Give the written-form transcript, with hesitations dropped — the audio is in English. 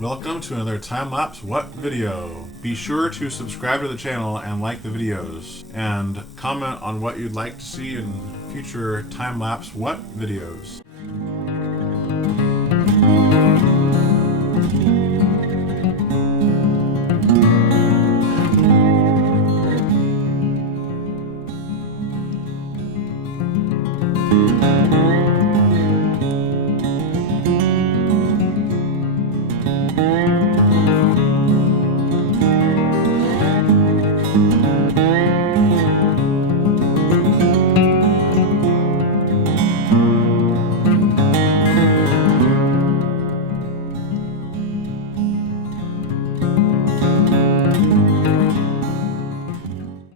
Welcome to another time-lapse what video. Be sure to subscribe to the channel and like the videos, and comment on what you'd like to see in future time-lapse what videos.